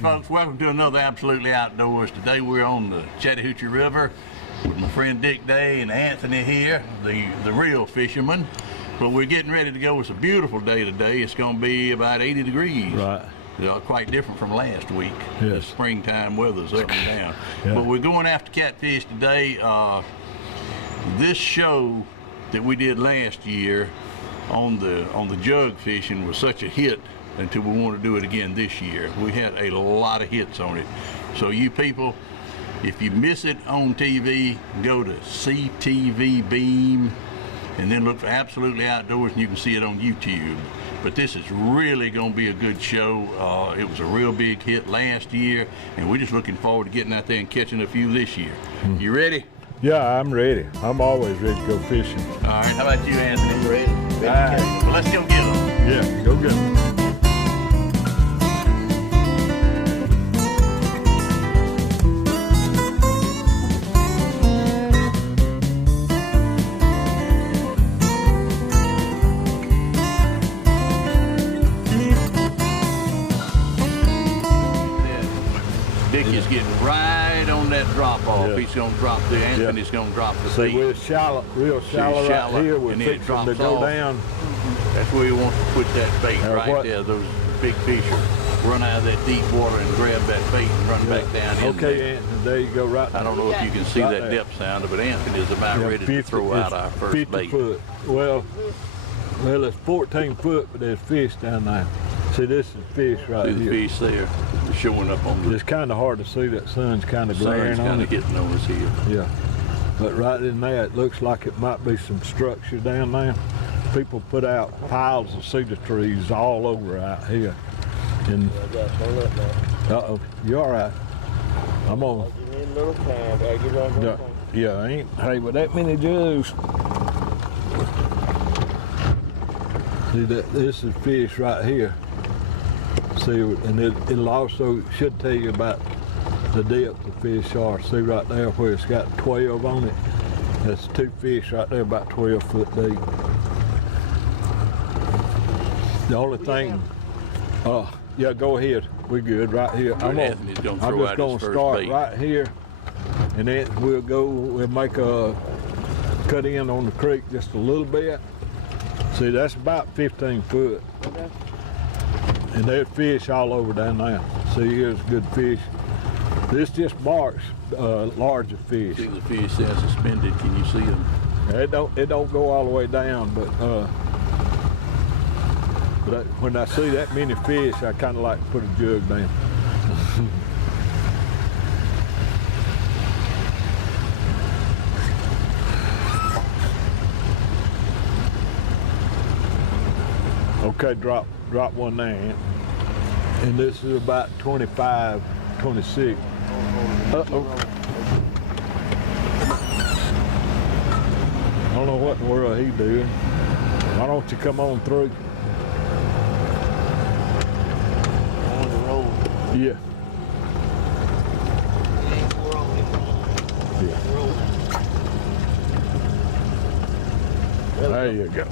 folks, welcome to another Absolutely Outdoors. Today we're on the Chattahoochee River with my friend Dick Day and Anthony here, the real fisherman. But we're getting ready to go. It's a beautiful day today. It's going to be about 80 degrees. Right. Quite different from last week. Yes. The springtime weather's up and down. Yeah. But we're going after catfish today. This show that we did last year on the jug fishing was such a hit until we want to do it again this year. We had a lot of hits on it. So you people, if you miss it on TV, go to CTV Beam and then look for Absolutely Outdoors and you can see it on YouTube. But this is really going to be a good show. It was a real big hit last year, and we're just looking forward to getting out there and catching a few this year. You ready? Yeah, I'm ready. I'm always ready to go fishing. All right, how about you, Anthony? Ready? All right. Well, let's go get them. Yeah, go get 'em. Dick is getting right on that drop off. Yeah. He's going to drop the Anthony's going to drop the See, bait. we're real shallow shallow, right here. We're and then it fixing drops to go off. down. That's where you want to put that bait Now right what? there. Those big fish will run out of that deep water and grab that bait and run back down in there. Okay, Anthony, there you go right I don't know if you can see Right that there. depth sounder, but Anthony's about Yeah, ready to 50 throw out it's our first 50 bait. foot. Well, it's 14 foot, but there's fish down there. See, this is fish right See the here. fish there showing up on the It's kind of hard to see. That sun's kind of sun's glaring kind on of it. hitting on us here. Yeah, but right in there, it looks like it might be some structure down there. People put out piles of cedar trees all over out here. And uh-oh, you all right? I'm on. You need a little time. Gotta get on Yeah, yeah, I ain't. Hey, with that many jugs. See that? This is fish right here. See, and it'll also should tell you about the depth the fish are. See right there where it's got 12 on it. That's two fish right there about 12 foot deep. The only thing, yeah, go ahead. We're good right here. I'm Anthony's gonna throw just out gonna his first start bait. right here, and then we'll make a cut in on the creek just a little bit. See, that's about 15 foot. Okay. And there's fish all over down there. See, here's good fish. This just marks larger fish. See the fish there suspended. Can you see them? It don't go all the way down, but when I see that many fish, I kind of like to put a jug down. Okay, drop one there, Ant. And this is about 25, 26. Uh-oh. I don't know what in the world he's doing. Why don't you come on through? On the road. Yeah. It ain't four on it. Yeah. Road. There you go.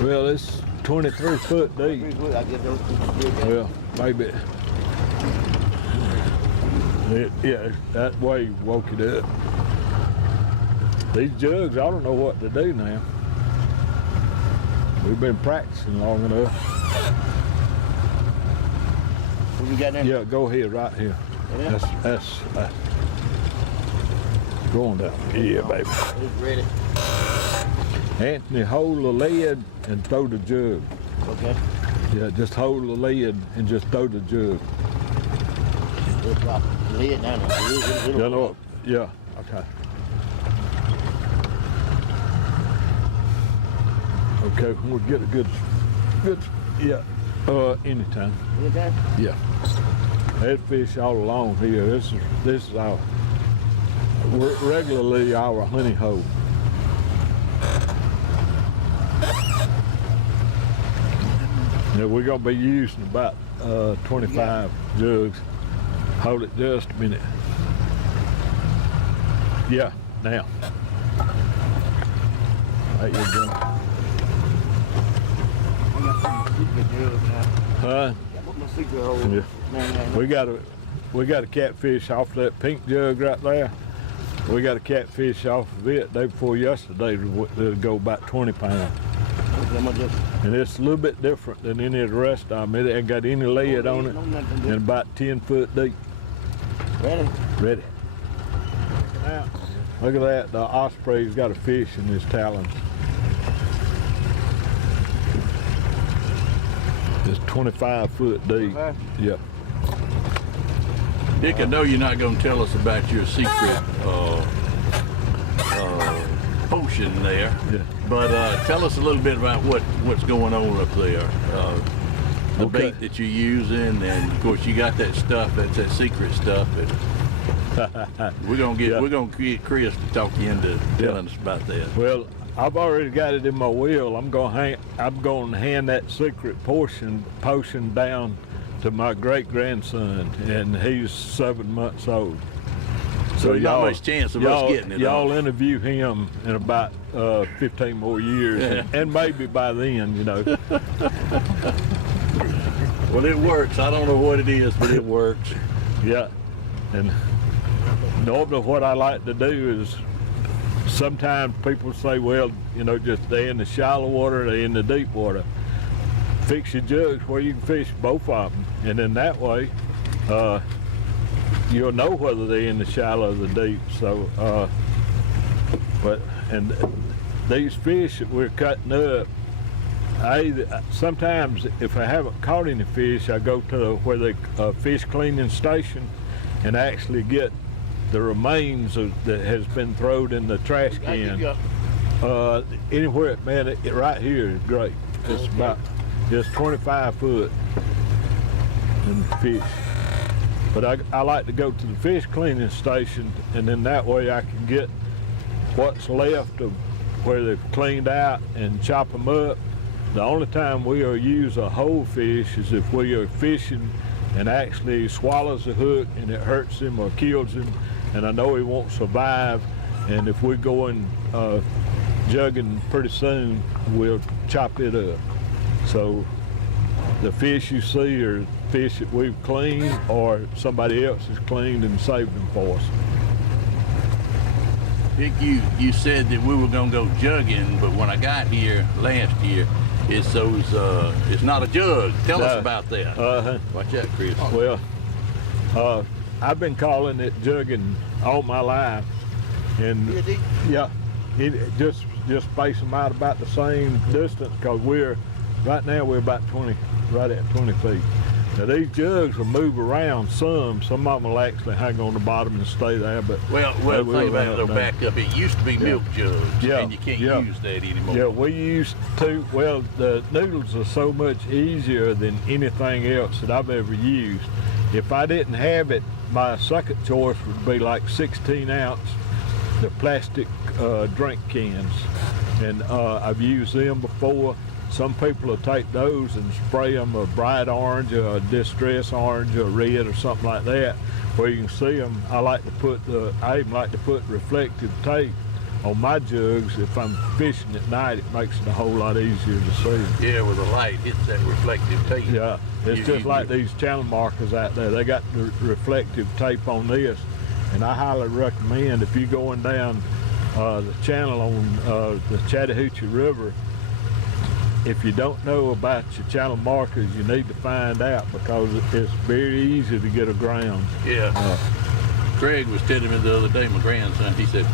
Well, it's 23 foot deep. I get those two. Well, maybe. Yeah, that wave woke it up. These jugs, I don't know what to do now. We've been practicing long enough. What you got there? Yeah, go ahead right here. Yeah. That's going down. Yeah, baby. It's ready. Anthony, hold the lid and throw the jug. Okay. Yeah, just hold the lid and just throw the jug. We'll drop the lid down there. It'll You know, yeah, okay. Okay, we'll get a good, yeah, anytime. Okay. Yeah. That fish all along here. This is our regularly our honey hole. Yeah, we're gonna be using about 25 jugs. Hold it just a minute. Yeah, now. There you go. secret jug now. Huh? I put my secret hole. Yeah. Man, We got a catfish off that pink jug right there. We got a catfish off of it day before yesterday. It'll go about 20 pounds. And it's a little bit different than any of the rest of them. It ain't got any lead on it, and about 10 foot deep. Ready? Ready. Look at that. The osprey's got a fish in his talons. It's 25 foot deep. 25? Yep. Dick, I know you're not going to tell us about your secret potion there, Yeah. but tell us a little bit about what's going on up there. The Okay. bait that you're using, and of course you got that stuff. That's that secret stuff. That we're gonna get Chris to talk you into telling us about that. Well, I've already got it in my will. I'm gonna hand that secret potion down to my great grandson, and he's 7 months old. So there's not much chance of us getting it. Y'all interview him in about 15 more years, and maybe by then, you know. Well, it works. I don't know what it is, but it works. Yeah, and normally what I like to do is, sometimes people say, well, you know, just they're in the shallow water, they're in the deep water. Fix your jugs where you can fish both of them, and then that way, you'll know whether they're in the shallow or the deep. So, and these fish that we're cutting up, sometimes if I haven't caught any fish, I go to where they fish cleaning station and actually get the remains that has been thrown in the trash can. Anywhere, man, it right here is great. It's about just 25 foot in fish. But I like to go to the fish cleaning station, and then that way I can get what's left of where they've cleaned out and chop them up. The only time we'll use a whole fish is if we are fishing and actually swallows the hook and it hurts him or kills him, and I know he won't survive. And if we're going jugging pretty soon, we'll chop it up. So the fish you see are fish that we've cleaned or somebody else has cleaned and saved them for us. Dick, you said that we were gonna go jugging, but when I got here last year, it's not a jug. Tell us about that. Watch that, Chris. Well, I've been calling it jugging all my life, and yeah, just space them out about the same distance, because right now we're about 20, right at 20 feet. Now these jugs will move around some of them will actually hang on the bottom and stay there, but well think about it, they'll back up. It used to be milk jugs, and you can't use that anymore. Yeah, we used to. Well, the noodles are so much easier than anything else that I've ever used. If I didn't have it, my second choice would be like 16 ounce, the plastic drink cans, and I've used them before. Some people will take those and spray them a bright orange or a distress orange or red or something like that, where you can see them. I even like to put reflective tape on my jugs. If I'm fishing at night, it makes it a whole lot easier to see. Yeah, with the light hits that reflective tape. Yeah, it's just like these channel markers out there. They got the reflective tape on this, and I highly recommend, if you're going down the channel on the Chattahoochee River, if you don't know about your channel markers, you need to find out, because it's very easy to get aground. Yeah. Craig was telling me the other day, my grandson, he said,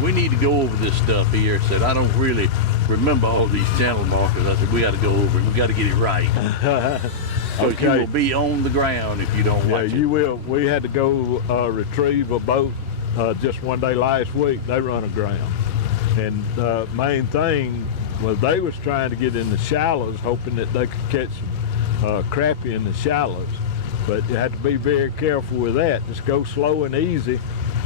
we need to go over this stuff here. He said, I don't really remember all these channel markers. I said, we got to go over it. We got to get it right. Okay. You will be on the ground if you don't watch it. Yeah, you will. We had to go retrieve a boat just one day last week. They run aground. And the main thing was they was trying to get in the shallows, hoping that they could catch some crappie in the shallows. But you have to be very careful with that. Just go slow and easy.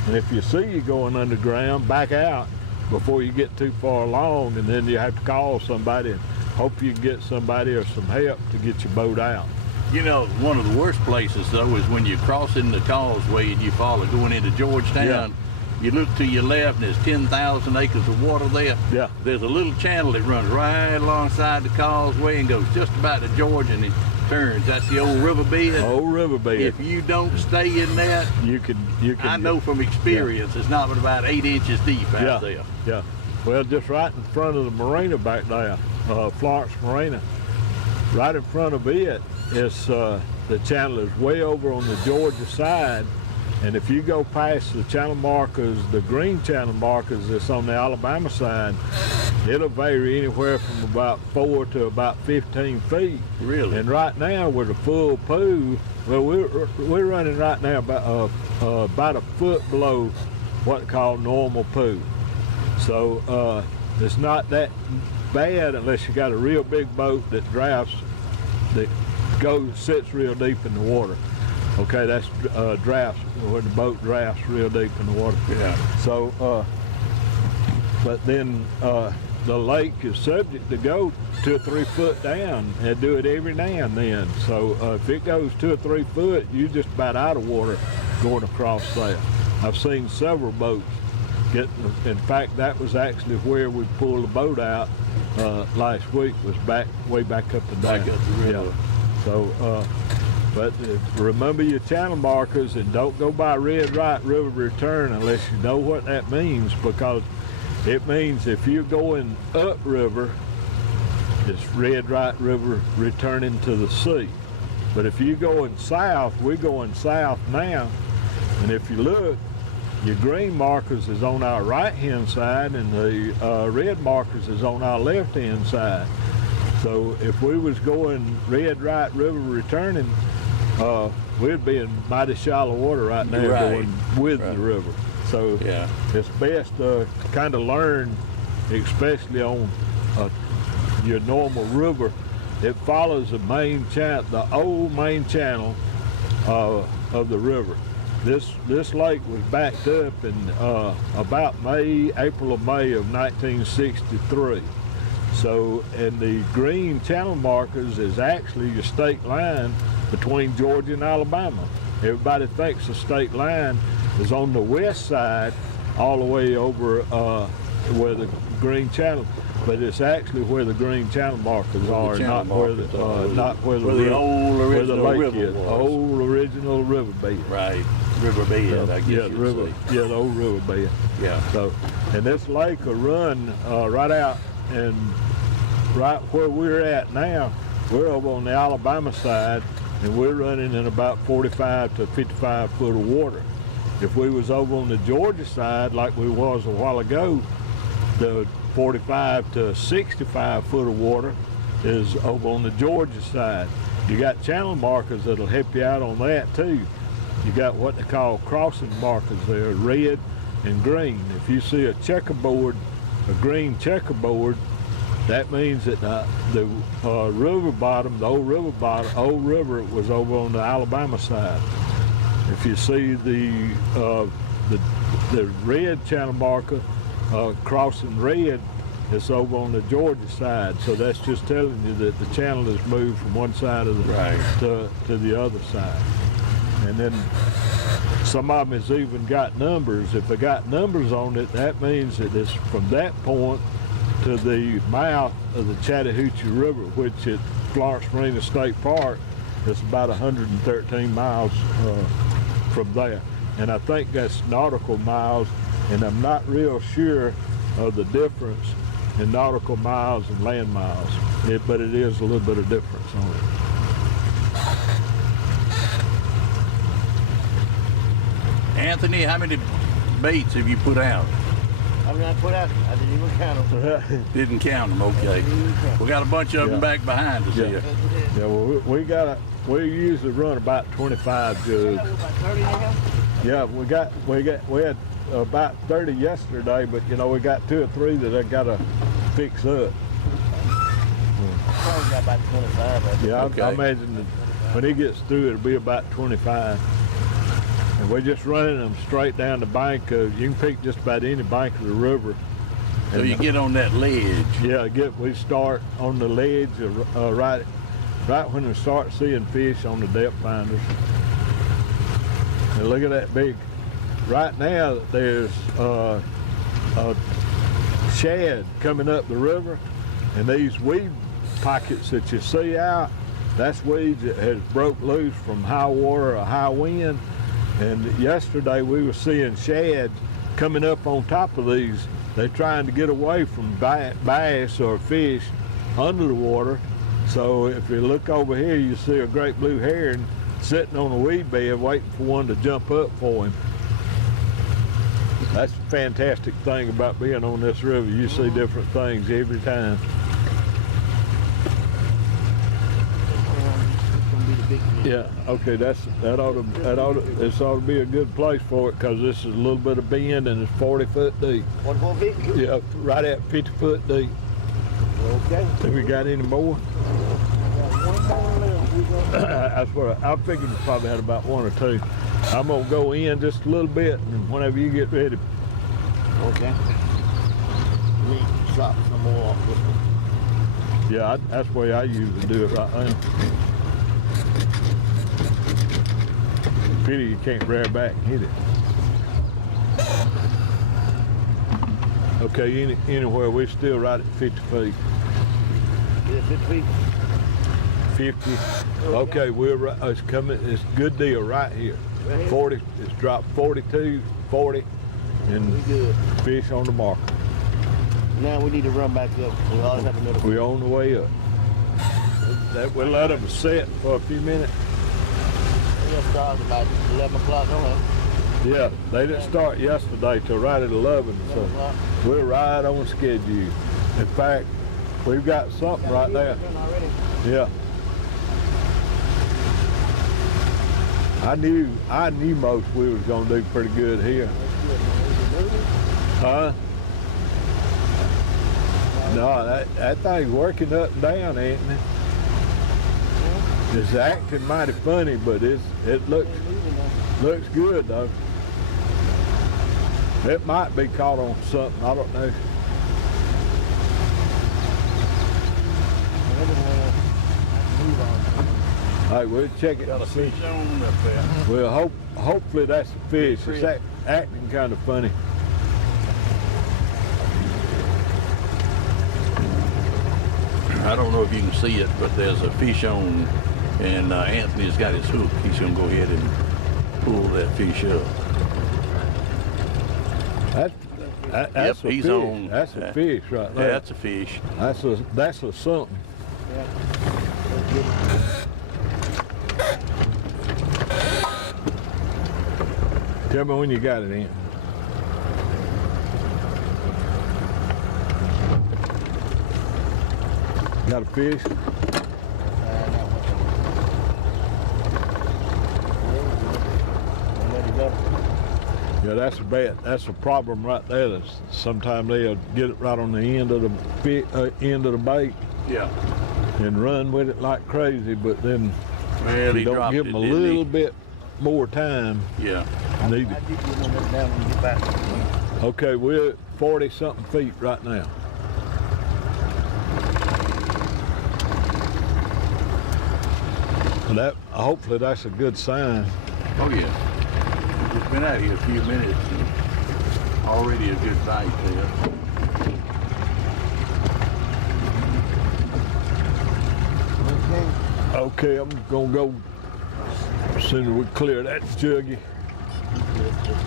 And if you see you going underground, back out before you get too far along, and then you have to call somebody and hope you can get somebody or some help to get your boat out. You know, one of the worst places, though, is when you're crossing the causeway and you follow going into Georgetown. you look to your left and there's 10,000 acres of water there. Yeah. There's a little channel that runs right alongside the causeway and goes just about to Georgia and it turns. That's the old riverbed. Old riverbed. If you don't stay in that, You can. I know from experience, it's not but about 8 inches deep out there. Yeah. Well, just right in front of the marina back there, Florence Marina, right in front of it is the channel is way over on the Georgia side, and if you go past the channel markers, the green channel markers that's on the Alabama side, it'll vary anywhere from about 4 to about 15 feet. Really? And right now with a full pool, well, we're running right now about a foot below what they call normal pool. So it's not that bad unless you got a real big boat that drafts, that sits real deep in the water. Okay, that's drafts, when the boat drafts real deep in the water. Yeah. So, but then the lake is subject to go 2 or 3 foot down and do it every now and then. So if it goes 2 or 3 foot, you're just about out of water going across there. I've seen several boats get, in fact, that was actually where we pulled the boat out last week, was way back up the dam. Back up the river. Yeah. So, but remember your channel markers and don't go by Red Right River Return unless you know what that means, because it means if you're going upriver, it's Red Right River returning to the sea. But if you're going south, we're going south now, and if you look, your green markers is on our right-hand side and the red markers is on our left-hand side. So if we was going Red Right River returning, we'd be in mighty shallow water right now going with the river. So Yeah. it's best to kind of learn, especially on your normal river. It follows the main channel, the old main channel of the river. This lake was backed up in about April or May of 1963. So, and the green channel markers is actually your state line between Georgia and Alabama. Everybody thinks the state line is on the west side, all the way over where the green channel, but it's actually where the green channel markers are, not where the old original lake river is. was. Old original riverbed. Right. Riverbed, I guess Yeah, you'd river. say. Yeah, the old riverbed. Yeah. So, and this lake will run right out, and right where we're at now, we're over on the Alabama side, and we're running in about 45 to 55 foot of water. If we was over on the Georgia side, like we was a while ago, the 45 to 65 foot of water is over on the Georgia side. You got channel markers that'll help you out on that too. You got what they call crossing markers there, red and green. If you see a checkerboard, a green checkerboard, that means that the river bottom, the old river was over on the Alabama side. If you see the red channel marker crossing red, it's over on the Georgia side. So that's just telling you that the channel has moved from one side of the to the other side. And then some of them has even got numbers. If they got numbers on it, that means that it's from that point to the mouth of the Chattahoochee River, which at Florence Marina State Park is about 113 miles from there. And I think that's nautical miles, and I'm not real sure of the difference in nautical miles and land miles, but it is a little bit of difference on it. Anthony, how many baits have you put out? I mean, I put out, I didn't even count them. Didn't count them, okay. We got a bunch of them back behind us here. Yeah, well, we usually run about 25 jugs. About 30 now? Yeah, we had about 30 yesterday, but you know, we got 2 or 3 that I gotta fix up. Probably got about 25. I think. Yeah, Okay. I imagine that when he gets through, it'll be about 25. And we're just running them straight down the bank. You can pick just about any bank of the river. So you get on that ledge. Yeah, we start on the ledge right when we start seeing fish on the depth finders. And look at that big right now there's a shad coming up the river, and these weed pockets that you see out, that's weeds that has broke loose from high water or high wind. And yesterday we were seeing shad coming up on top of these. They're trying to get away from bass or fish under the water. So if you look over here, you see a great blue heron sitting on a weed bed waiting for one to jump up for him. That's the fantastic thing about being on this river. You see different things every time. Yeah, okay, this ought to be a good place for it, because this is a little bit of bend and it's 40 foot deep. 44 feet? Yeah, right at 50 foot deep. Okay. Have we got any more? That's what I figured we probably had about one or two. I'm gonna go in just a little bit, and whenever you get ready. Okay. We need to chop some more off this one. Yeah, that's the way I usually do it right now. Pity you can't rear back and hit it. Okay, anywhere we're still right at 50 feet. Yeah, 50 feet. 50. Okay, we're right. It's coming. It's a good deal right here. Right here? 40. It's dropped 42, 40, and We good. fish on the marker. Now we need to run back up. We always have another. We're on the way up. We'll let them sit for a few minutes. We'll start about 11 o'clock, don't we? Yeah, they didn't start yesterday till right at 11, 11 so o'clock. we're right on schedule. In fact, we've got something right there. Already. Yeah. I knew most we was gonna do pretty good here. Huh? No, that thing's working up and down, ain't it? It's acting mighty funny, but it looks good though. It might be caught on something, I don't know. All right, we'll check it. Got a fish on up there. Well, hopefully that's a fish. It's acting kind of funny. I don't know if you can see it, but there's a fish on, and Anthony's got his hook. He's gonna go ahead and pull that fish up. That's Yep, a he's fish. on. That's a fish right there. Yeah, that's a fish. That's a something. Yeah. Tell me when you got it in. Got a fish? Let it go. Yeah, that's a bad. That's a problem right there. That's, sometimes they'll get it right on the end of the bait Yeah. and run with it like crazy, but then Well, you he don't dropped give it, them a didn't he? little bit more time. Yeah. Need I it. get you one down when you get back. Okay, we're at 40 something feet right now. Well, hopefully that's a good sign. Oh yeah. We've just been out here a few minutes, and already a good bite there. Okay. Okay, I'm gonna go as soon as we clear that juggy.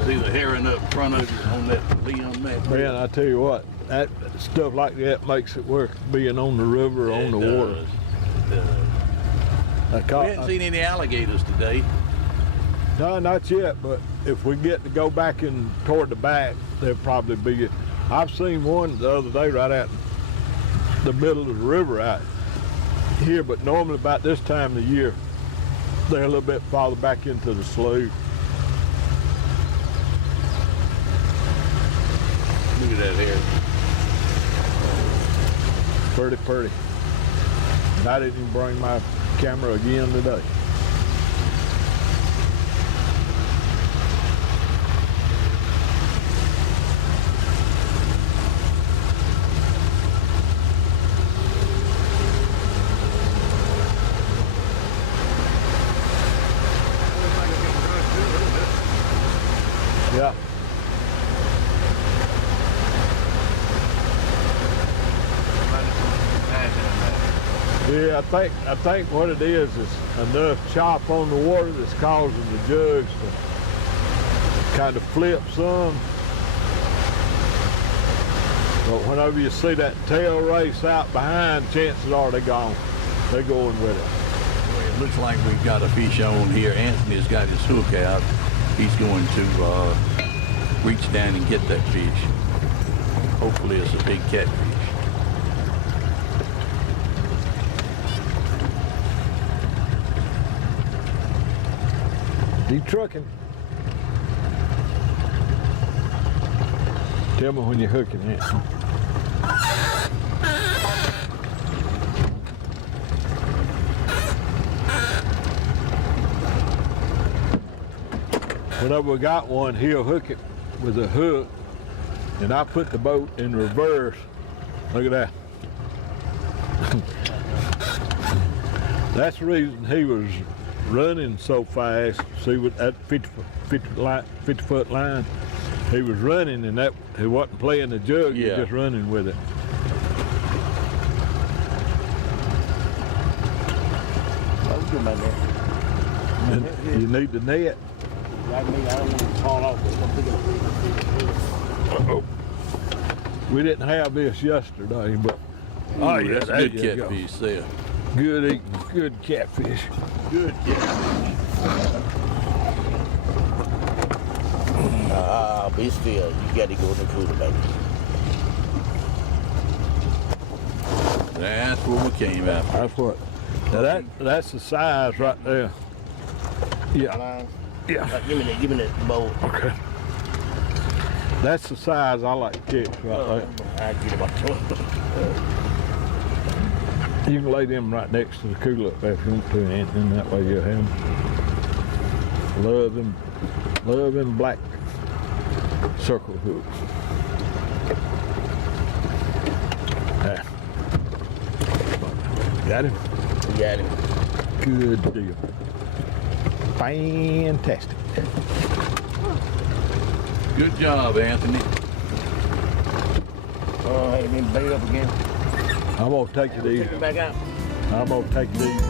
See the heron up front of you on that limb there. Man, I tell you what, that stuff like that makes it worth being on the river or on the water. It does. I We caught, haven't seen any alligators today. no, not yet, but if we get to go back in toward the back, there'll probably be. I've seen one the other day right out the middle of the river out here, but normally about this time of the year, they're a little bit farther back into the slough. Look at that heron. Pretty. And I didn't even bring my camera again today. Yeah. Yeah, I think what it is enough chop on the water that's causing the jugs to kind of flip some. But whenever you see that tail race out behind, chances are they're gone. They're going with it. It looks like we've got a fish on here. Anthony's got his hook out. He's going to reach down and get that fish. Hopefully it's a big catfish. He's trucking. Tell me when you're hooking it. Whenever we got one, he'll hook it with a hook, and I put the boat in reverse. Look at that. That's the reason he was running so fast. See, with that 50-foot line, he was running, and that he wasn't playing the jug. He was just running with it. And you need the net. I don't want to fall off. Uh-oh. We didn't have this yesterday, but Oh, yeah, that's good catfish there. Good eating, good catfish. Good catfish. Be still. You got to go in the cooler, baby. That's what we came after. That's what. Now that's the size right there. Yeah. Line. Yeah. Give me that bowl. Okay. That's the size I like to catch right there. I get about 20. You can lay them right next to the cooler up there if you want to, and that way you'll have them. Love them black circle hooks. There. Got him? You got him. Good deal. Fantastic. Good job, Anthony. Oh, hey, been bait up again. I'm gonna take it easy. Take it back out. I'm gonna take it easy.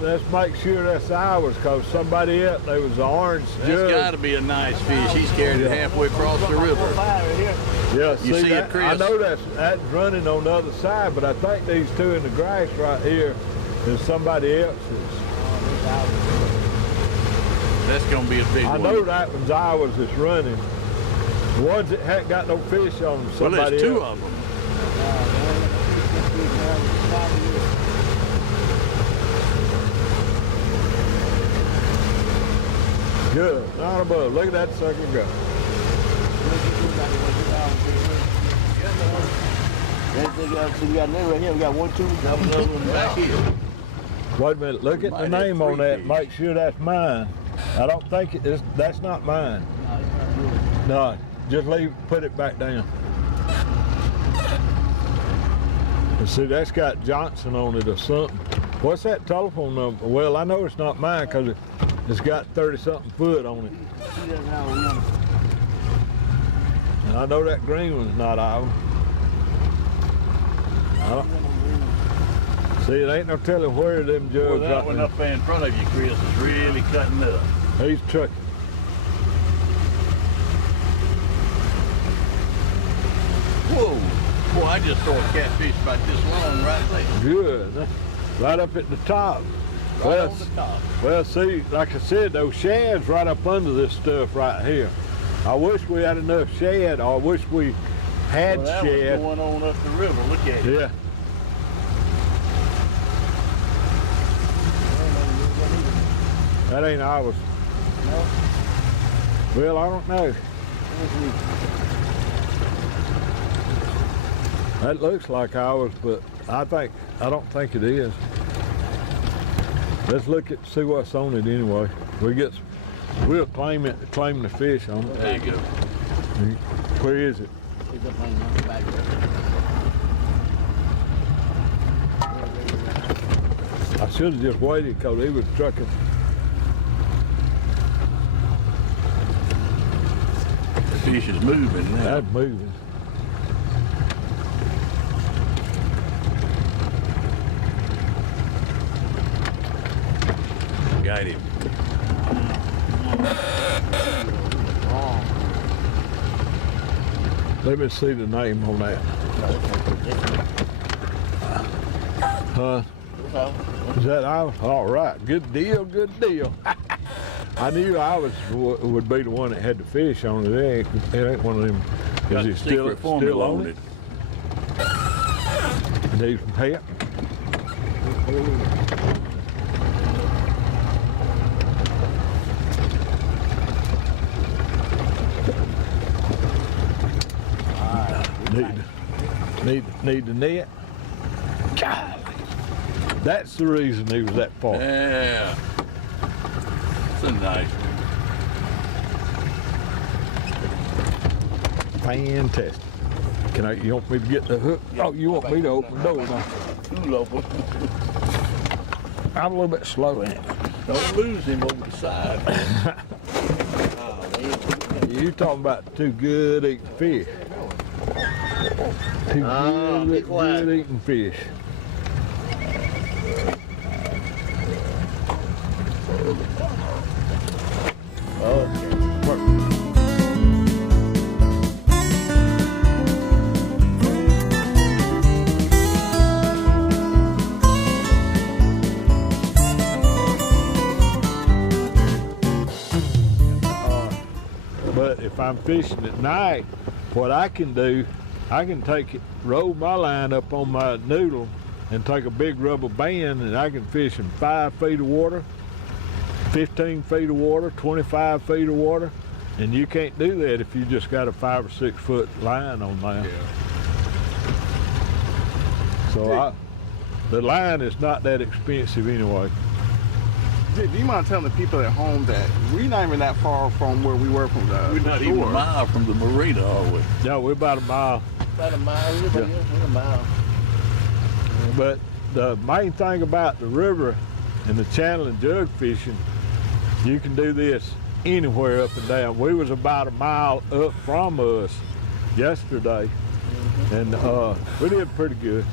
Let's make sure that's ours, because somebody else, there was an orange jug. That's got to be a nice fish. He's carried it halfway across the river. Yeah, You see that, it, Chris? I know that's running on the other side, but I think these two in the grass right here is somebody else's. That's going to be a big one. I know that one's ours that's running. The ones that hadn't got no fish on them, Well, somebody there's two else. of them. Good, not above. Look at that sucker go. So you got another right here. We got 1, 2. Another one back here. Wait a minute, look at the Might have name on 3 that. fish. Make sure that's mine. I don't think it is. That's not mine. No, just put it back down. And see, that's got Johnson on it or something. What's that telephone number? Well, I know it's not mine because it's got 30-something foot on it. And I know that green one's not ours. See, it ain't no telling where them jugs Well, that right one now. up there in front of you, Chris, is really cutting up. He's trucking. Whoa. Boy, I just saw a catfish about this long right there. Good. Right up at the top. Right on the top. Well, see, like I said, those shads right up under this stuff right here. I wish we had enough shad, or I wish we had Well, that shad. was going on up the river. Look at it. Yeah. That ain't ours. No. Well, I don't know. That looks like ours, but I don't think it is. Let's see what's on it anyway. We'll claim the fish on it. There you go. Where is it? He's up on the back there. I should have just waited because he was trucking. The fish is moving now. That's moving. Got him. Let me see the name on that. Huh? Is that ours? All right. Good deal, good deal. I knew ours would be the one that had the fish on it. It ain't one of them. Got Is the it still secret formula on it? Need some help? Need the net. God, that's the reason he was that far. Yeah. It's a nice one. Fantastic. You want me to get the hook? Oh, you want me to open the door now? I'm a little bit slow in it. Don't lose him over the side. You talking about two good eating fish. Two good eating fish. But if I'm fishing at night, what I can do, I can roll my line up on my noodle and take a big rubber band, and I can fish in 5 feet of water, 15 feet of water, 25 feet of water, and you can't do that if you just got a 5 or 6 foot line on there. Yeah. So the line is not that expensive anyway. Do you mind telling the people at home that we're not even that far from where we were from the We're not even a mile from the marina, are we? Yeah, we're about a mile. About a mile, we're a mile. But the main thing about the river and the channel and jug fishing, you can do this anywhere up and down. We was about a mile up from us yesterday, and we did pretty good.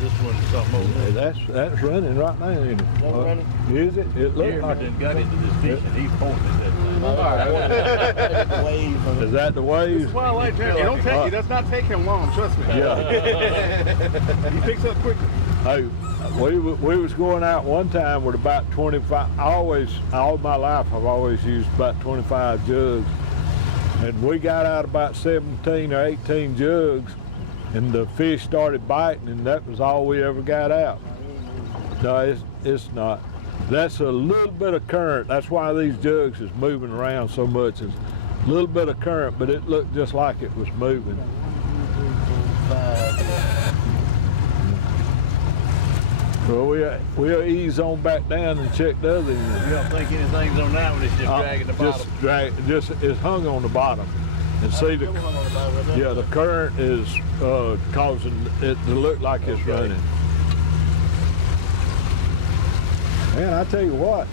This one's something over there. That's running right now, isn't it? That running? Is it? It looks Here, like then got into this fish and he's pointing at that thing. The waves on Is that the waves? Well, like that. It does not take him long, trust me. Yeah. He picks up quickly. Hey, we was going out one time with about 25. All my life, I've always used about 25 jugs, and we got out about 17 or 18 jugs, and the fish started biting, and that was all we ever got out. No, it's not. That's a little bit of current. That's why these jugs is moving around so much. It's a little bit of current, but it looked just like it was moving. Well, we'll ease on back down and check the other end. You don't think anything's on that one, it's just dragging the bottom? Just it's hung on the bottom. And see the current is causing it to look like it's running. Man, I tell you what,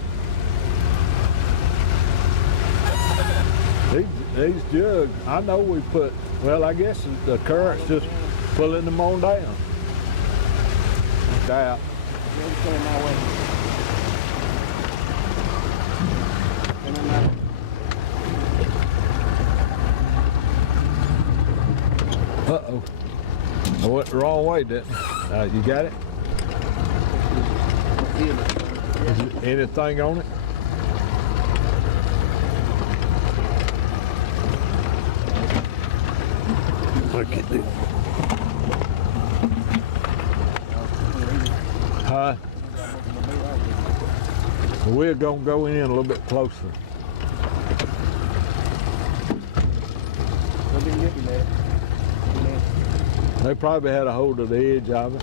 these jugs, I know we I guess the current's just pulling them on down. Doubt. Uh-oh. I went the wrong way, didn't I? You got it? Is there anything on it? Look at this. Huh? We're gonna go in a little bit closer. They probably had a hold of the edge of it,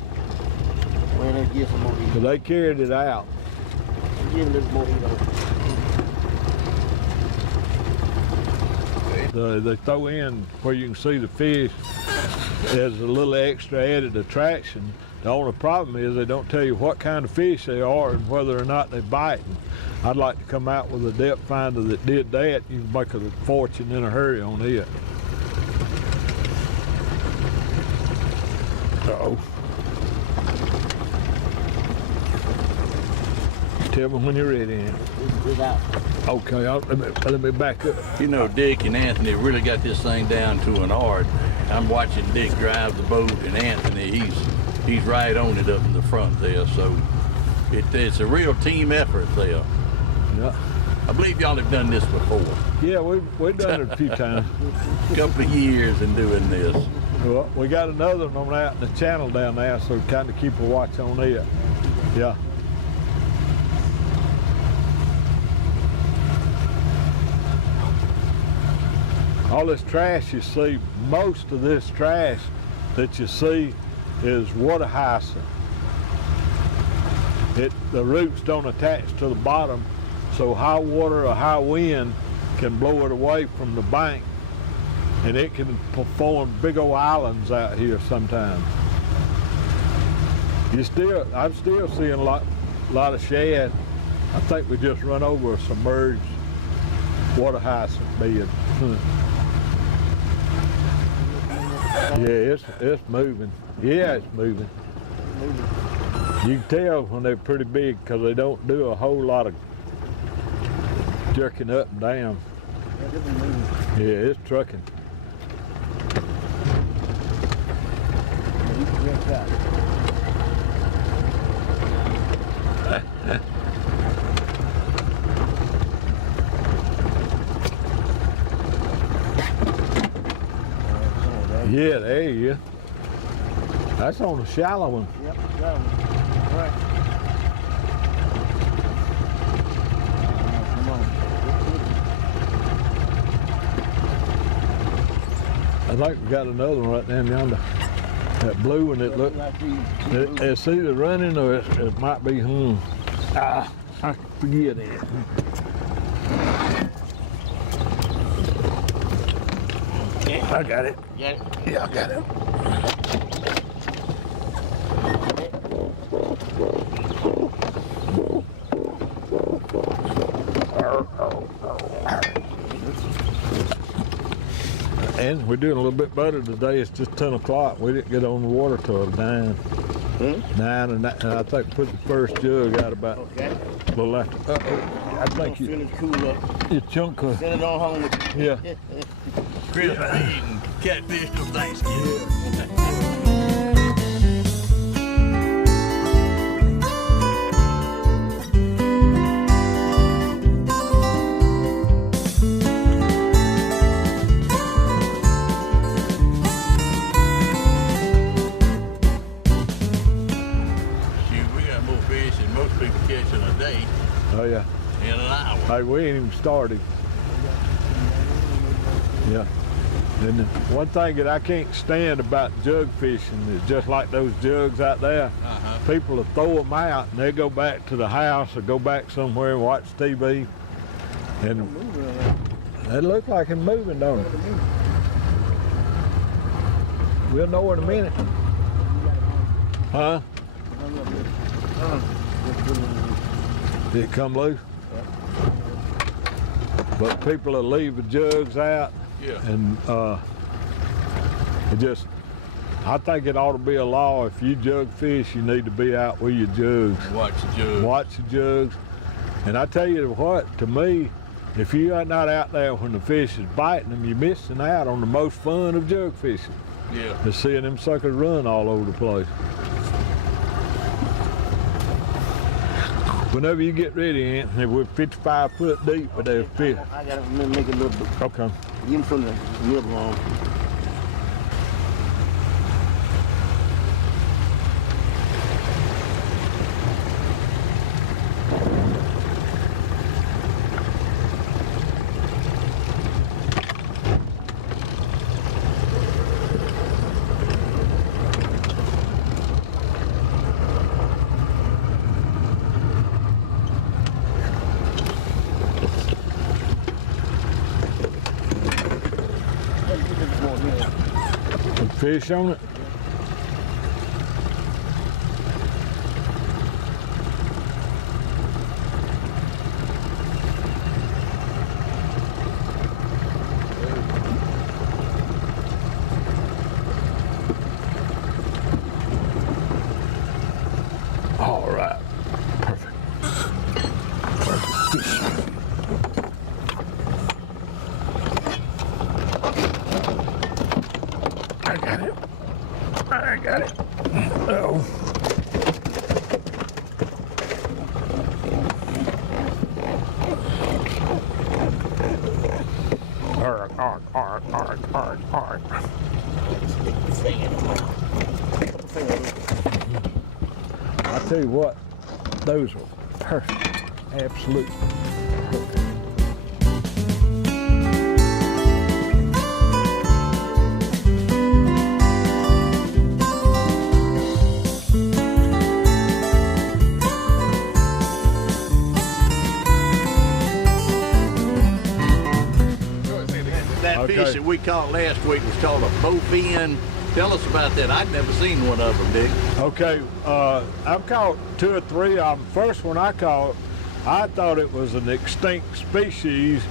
Well, let's get some more of these. but they carried it out. Give a little more of these. They throw in where you can see the fish as a little extra added attraction. The only problem is they don't tell you what kind of fish they are and whether or not they're biting. I'd like to come out with a depth finder that did that. You can make a fortune in a hurry on it. Uh-oh. Tell me when you're ready, Ann. It's out. Okay, let me back up. You know, Dick and Anthony really got this thing down to an art. I'm watching Dick drive the boat, and Anthony, he's right on it up in the front there. So it's a real team effort there. Yeah. I believe y'all have done this before. Yeah, we've done it a few times. A couple of years in doing this. Well, we got another one out in the channel down there, so kind of keep a watch on it. Yeah. All this trash you see, most of this trash that you see is water hyacinth. The roots don't attach to the bottom, so high water or high wind can blow it away from the bank, and it can form big old islands out here sometimes. I'm still seeing a lot of shad. I think we just run over a submerged water hyacinth bed. Yeah, it's moving. Yeah, it's moving. You can tell when they're pretty big because they don't do a whole lot of jerking up and down. Yeah, it's trucking. Yeah, there you go. That's on the shallow one. Yep, that one. Right. I think we got another one right down yonder. That blue one, it look. It's either running or it might be I forget it. I got it. Got it? Yeah, I got it. And we're doing a little bit better today. It's just 10 o'clock. We didn't get on the water till 9. 9 and I think we put the first jug out about a little after. I think Finish cool up. your chunk of, Send it on home with you. yeah. Chris eating catfish till Thanksgiving. Oh yeah. In an hour. Hey, we ain't even started. Yeah. And the one thing that I can't stand about jug fishing is just like those jugs out there. People will throw them out and they go back to the house or go back somewhere and watch TV. And it looks like it's moving, don't it? We'll know in a minute. Huh? Did it come loose? But people will leave the jugs out. Yeah. And I think it ought to be a law. If you jug fish, you need to be out with your jugs. Watch the jug. Watch the jugs. And I tell you what, to me, if you are not out there when the fish is biting them, you're missing out on the most fun of jug fishing. Yeah. Just seeing them suckers run all over the place. Whenever you get ready, Anthony, we're 55 foot deep with those fish. I gotta make a little bit. Okay. Give him from the middle on. Some fish on it. All right, perfect. Perfect fish. I got it. I got it. Oh. Arg, arg, arg, arg, arg, arg. I tell you what, those were perfect, absolute perfect. That Okay. fish that we caught last week was called a bowfin. Tell us about that. I'd never seen one of them, Dick. Okay, I've caught 2 or 3 of them. First one I caught, I thought it was an extinct species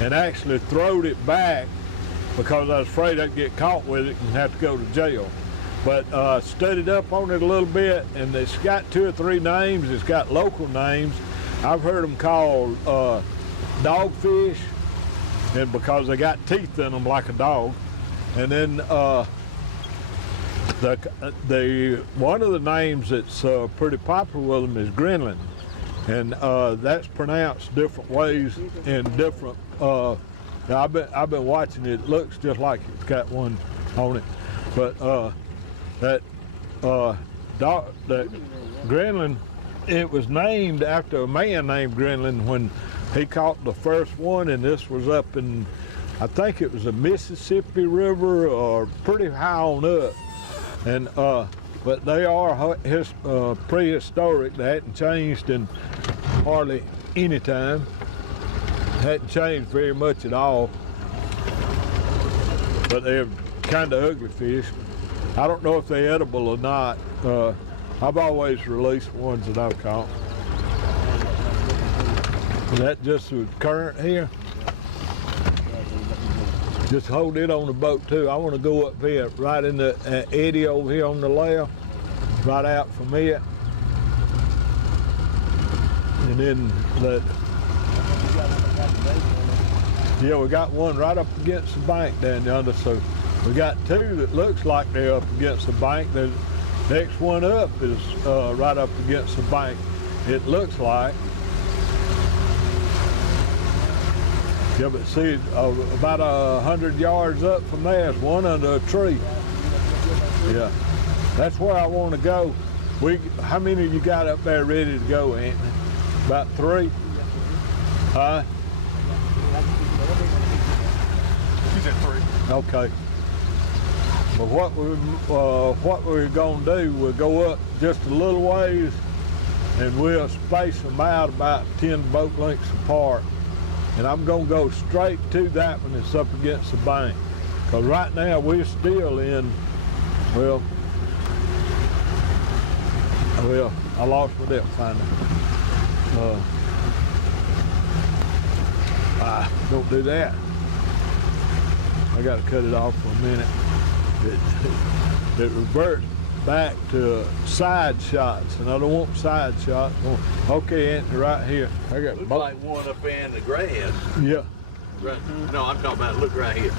and actually throwed it back because I was afraid I'd get caught with it and have to go to jail. But studied up on it a little bit, and it's got 2 or 3 names. It's got local names. I've heard them called dogfish, and because they got teeth in them like a dog. And then the one of the names that's pretty popular with them is Greenland, and that's pronounced different ways in different. I've been watching it. It looks just like it's got one on it, but that Greenland, it was named after a man named Greenland when he caught the first one, and this was up in, I think it was the Mississippi River or pretty high on up. And but they are prehistoric. They hadn't changed in hardly any time. Hadn't changed very much at all. But they're kind of ugly fish. I don't know if they're edible or not. I've always released ones that I've caught. Is that just the current here? Just hold it on the boat too. I want to go up here, right in the eddy over here on the left, right out from it. And then let, yeah, we got one right up against the bank down yonder. So we got 2 that looks like they're up against the bank. The next one up is right up against the bank, it looks like. Yeah, but see, about 100 yards up from there is one under a tree. Yeah, that's where I want to go. How many of you got up there ready to go, Anthony? About 3? Huh? He's at 3. Okay. But what we're gonna do, we'll go up just a little ways, and we'll space them out about 10 boat lengths apart. And I'm gonna go straight to that one that's up against the bank. Because right now we're still in, well, I lost my depth finder. Don't do that. I gotta cut it off for a minute. It reverts back to side shots, and I don't want side shots. Okay, Anthony, right here. I got Looks like one up in the grass. Yeah. Right. No, I'm talking about, look right here.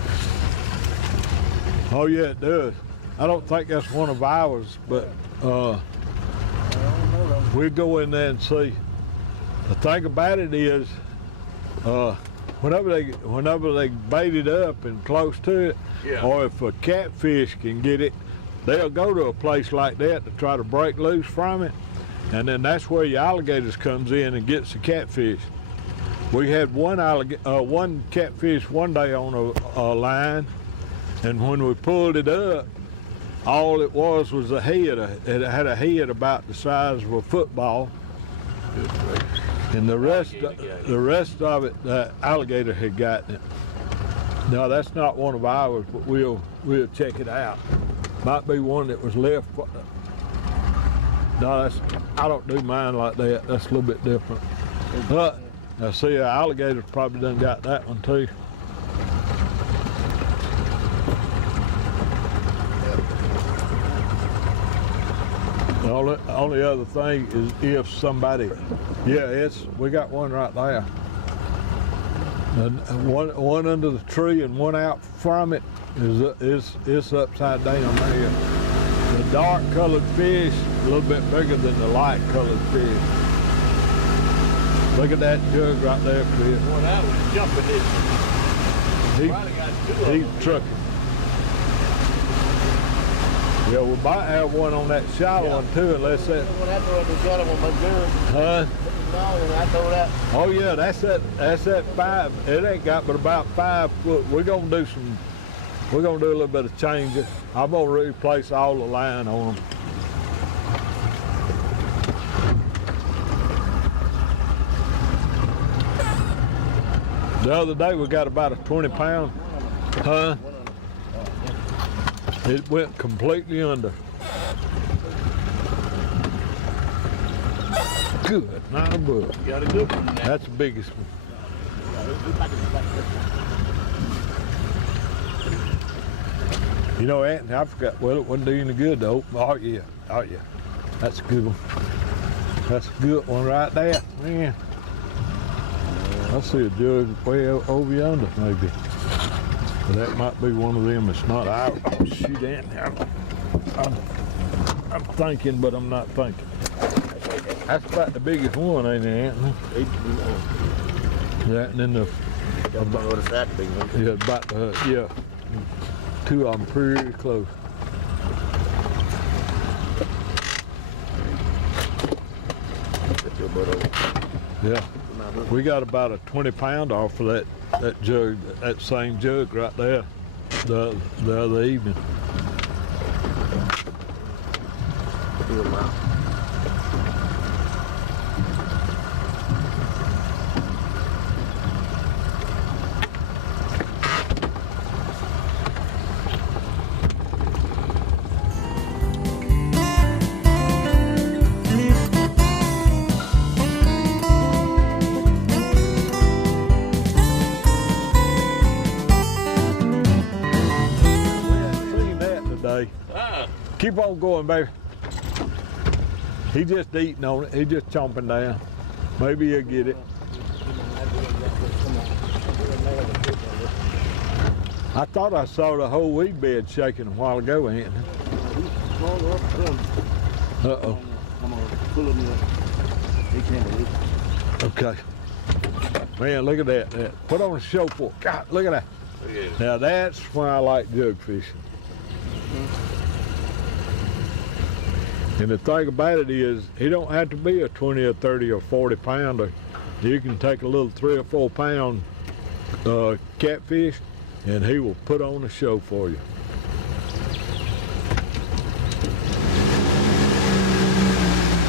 Oh yeah, it does. I don't think that's one of ours, but we'll go in there and see. The thing about it is, whenever they bait it up and close to it, Yeah. or if a catfish can get it, they'll go to a place like that to try to break loose from it, and then that's where your alligators comes in and gets the catfish. We had one catfish one day on a line, and when we pulled it up, all it was a head. It had a head about the size of a football, and the rest of it, the alligator had gotten it. No, that's not one of ours, but we'll check it out. Might be one that was left. No, I don't do mine like that. That's a little bit different. But I see an alligator's probably done got that one too. The only other thing is if somebody, yeah, we got one right there. And one under the tree and one out from it is upside down there. The dark colored fish a little bit bigger than the light colored fish. Look at that jug right there, Chris. Boy, that was jumping, He's trucking. Yeah, we might have one on that shallow one too, unless that. When I throw the gun on my gun, Huh? no, when I throw that. Oh yeah, that's that 5. It ain't got but about 5 foot. We're gonna do a little bit of changing. I'm gonna replace all the line on them. The other day we got about a 20 pound. Huh? It went completely under. Good, not a bug. You got a good one in there. That's the biggest one. You know, Anthony, I forgot. Well, it wasn't doing any good though. Oh yeah, that's a good one. That's a good one right there, man. I see a jug way over yonder, maybe. But that might be one of them. It's not ours. Oh shoot, Anthony. I'm thinking, but I'm not thinking. That's about the biggest one, ain't it, Anthony? That and then the. What is that big one? Yeah, about the, yeah. 2 of them pretty close. Yeah. We got about a 20 pound off of that jug, that same jug right there the other evening. Keep on going, baby. He just eating on it. He just chomping down. Maybe he'll get it. I thought I saw the whole weed bed shaking a while ago, Anthony. Uh-oh. Okay. Man, look at that. Put on a show for it. God, look at that. Now that's why I like jug fishing. And the thing about it is, he don't have to be a 20 or 30 or 40 pounder. You can take a little 3 or 4 pound catfish, and he will put on a show for you.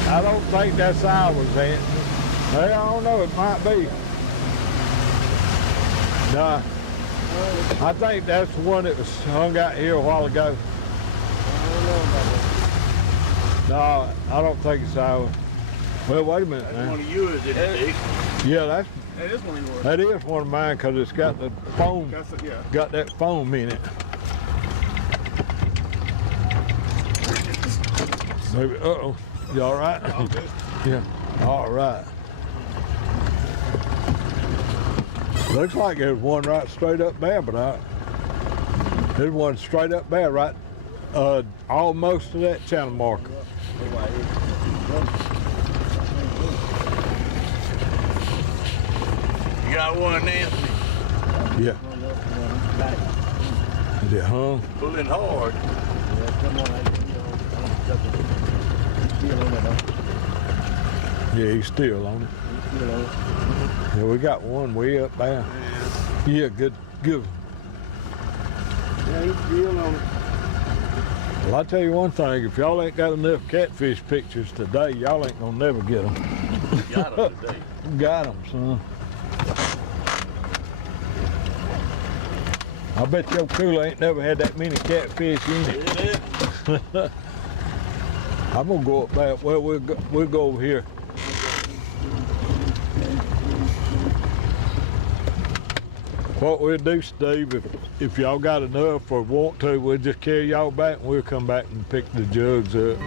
I don't think that's ours, Anthony. I don't know, it might be. Nah, I think that's the one that was hung out here a while ago. No, I don't think it's ours. Well, wait a minute, That's man. one of yours, isn't it? Yeah, That is one of yours. that is one of mine because it's got the foam, Yeah. got that foam in it. Maybe. Uh-oh. You all right? Yeah. All right. Looks like there's one right straight up there, but there's one straight up there, right, almost to that channel marker. You got one, Nancy? Yeah. Is it hung? Pulling hard. Yeah, he's still on it. Yeah, we got one way up there. Yeah, good. Yeah, he's still on it. Well, I'll tell you one thing, if y'all ain't got enough catfish pictures today, y'all ain't gonna never get them. Got them today. Got them, son. I bet your cooler ain't never had that many catfish in it. I'm gonna go up back. Well, we'll go over here. What we'll do, Steve, if y'all got enough or want to, we'll just carry y'all back and we'll come back and pick the jugs up.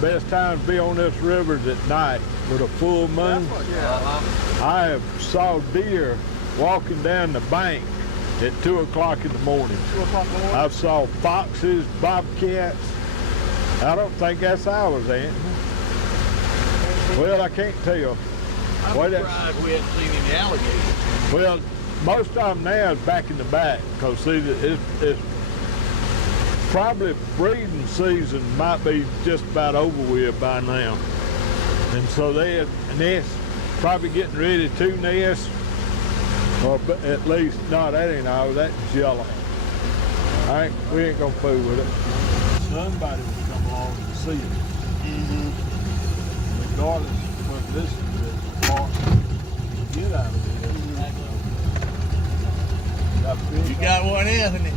Best time to be on this river is at night with a full moon. I have saw deer walking down the bank at 2 o'clock in the morning. 2 o'clock in the morning? I've saw foxes, bobcats. I don't think that's ours, Aunt. Well, I can't tell. I'm surprised we hadn't seen any alligators. Well, most of them now is back in the back because see, it's probably breeding season might be just about over with by now. And so they're nest, probably getting ready to nest, or at least, no, that ain't ours, that's yellow. All right, we ain't gonna fool with it. Somebody will come along and see it. Regardless of what this is, part get out of it. You got one, Anthony.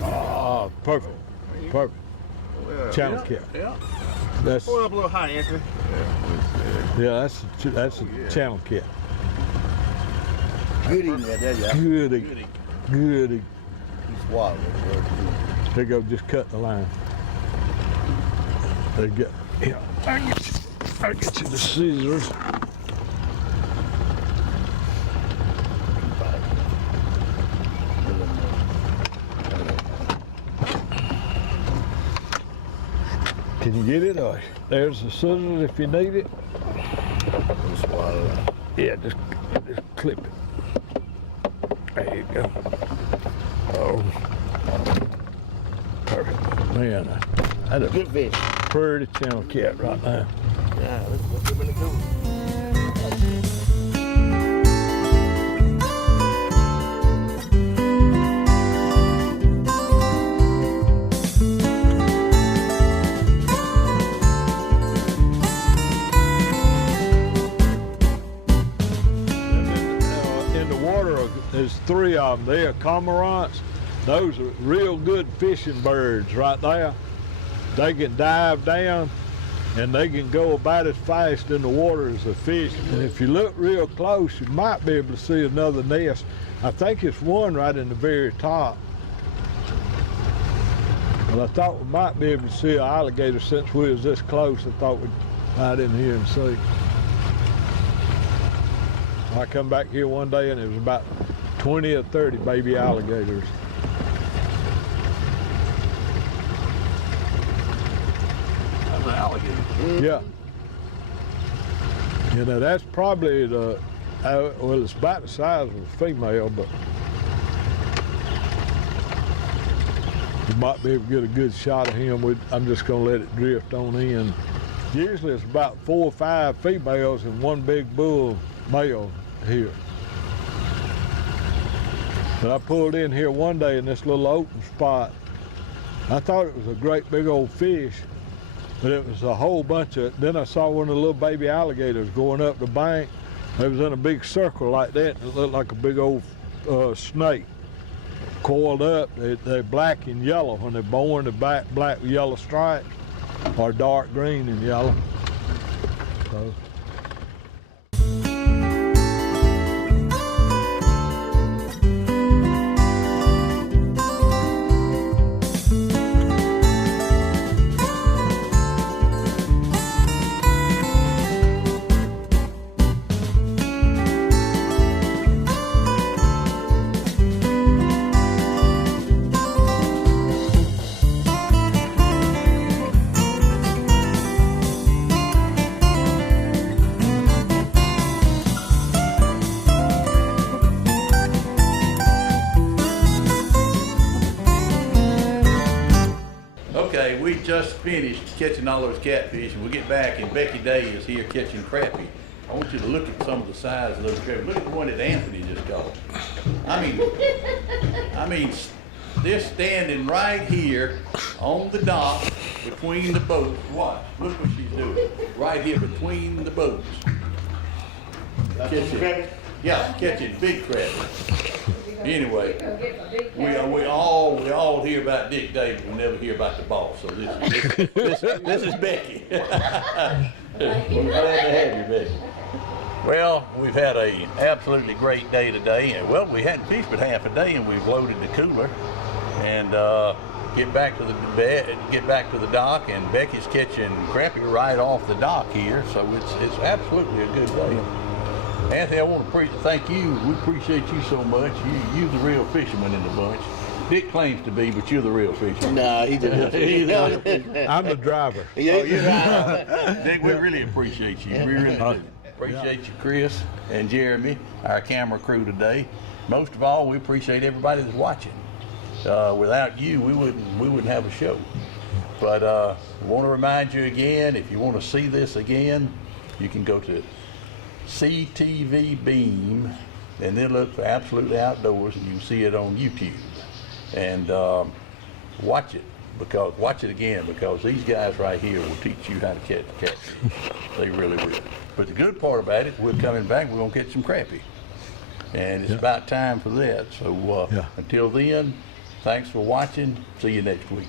Oh, perfect. Perfect. Channel cat. Yeah. That's Pull it up a little high, Anthony. yeah. That's a channel cat. Goody in there, yeah. Goody. Goody. He's swallowed. There you go. Just cut the line. There you go. Yeah. I'll get you the scissors. Can you get it? Or there's the scissors if you need it. Yeah, just clip it. There you go. Oh, perfect. Man, that's a Good fish. pretty channel cat right now. Yeah, let's give him a go. There's 3 of them. They're cormorants. Those are real good fishing birds right there. They can dive down and they can go about as fast in the water as a fish. And if you look real close, you might be able to see another nest. I think it's one right in the very top. But I thought we might be able to see an alligator since we was this close. I thought we'd hide in here and see. I come back here one day and it was about 20 or 30 baby alligators. That's an alligator. Yeah. You know, that's probably the, well, it's about the size of a female, but you might be able to get a good shot of him. I'm just gonna let it drift on in. Usually it's about 4 or 5 females and one big bull male here. But I pulled in here one day in this little open spot. I thought it was a great big old fish, but it was a whole bunch of, then I saw one of the little baby alligators going up the bank. It was in a big circle like that, and it looked like a big old snake. Coiled up, they're black and yellow. When they're born, they're black with yellow stripes, or dark green and yellow. So. just finished catching all those catfish, and we'll get back, and Becky Day is here catching crappie. I want you to look at some of the size of those crappie. Look at the one that Anthony just caught. I mean, they're standing right here on the dock between the boats. Watch, look what she's doing. Right here between the boats. Catching big crappie. Anyway, we all hear about Dick Davis. We never hear about the boss. So this is Becky. We're glad to have you, Becky. Well, we've had a absolutely great day today, and well, we hadn't fished but half a day, and we've loaded the cooler, and get back to the dock, and Becky's catching crappie right off the dock here. So it's absolutely a good day. Anthony, I want to thank you. We appreciate you so much. You're the real fisherman in the bunch. Dick claims to be, but you're the real fisherman. No, he's the I'm the driver. Yeah, you're right. Dick, we really appreciate you. We really do. Appreciate you, Chris and Jeremy, our camera crew today. Most of all, we appreciate everybody that's watching. Without you, we wouldn't have a show. But we want to remind you again, if you want to see this again, you can go to CTV Beam, and then look for Absolutely Outdoors, and you can see it on YouTube. And watch it again, because these guys right here will teach you how to catch catfish. They really will. But the good part about it, we're coming back, we're going to catch some crappie. And it's about time for that. So until then, thanks for watching. See you next week.